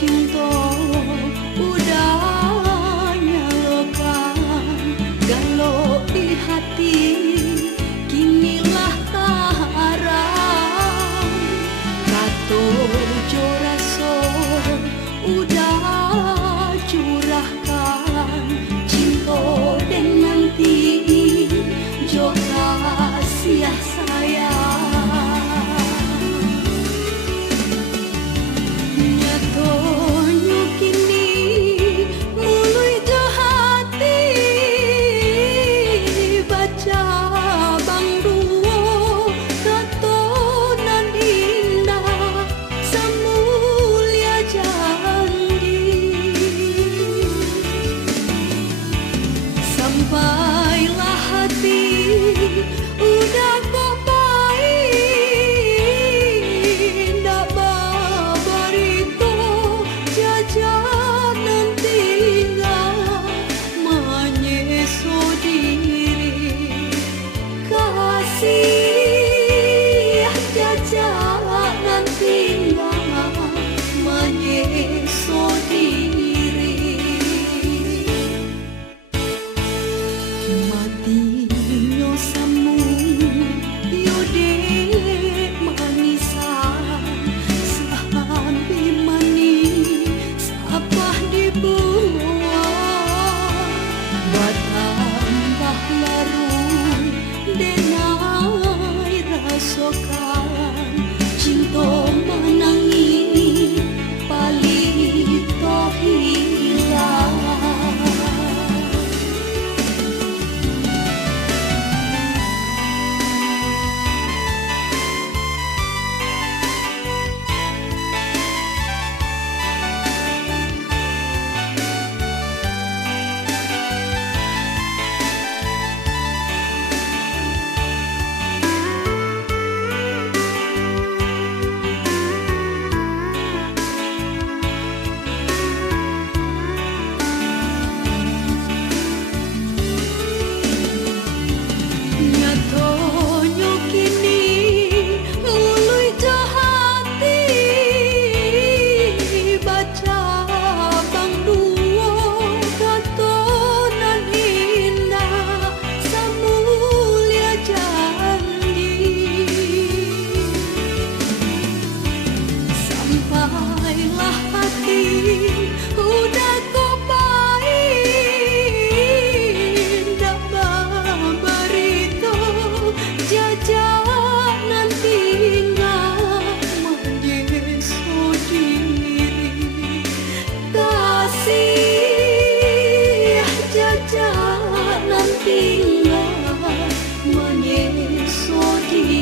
Cinta udah nyalakan galau di hati, kinilah taharan kato joraso udah curahkan cinta dengan ti jo kasih sayang. Sampailah hati udah kok baik, ndak babarito jajanan tinggal menyeso diri kasih jajanan tinggal menyeso diri. Matinya samu yode manisan sampai mani sapah di bawah batambah larung denai rasokan cinta menangi palito hilang. Sampailah hati udah kok baik, ndak babarito jajanan tinggal menyeso diri kasih jajanan tinggal menyeso diri.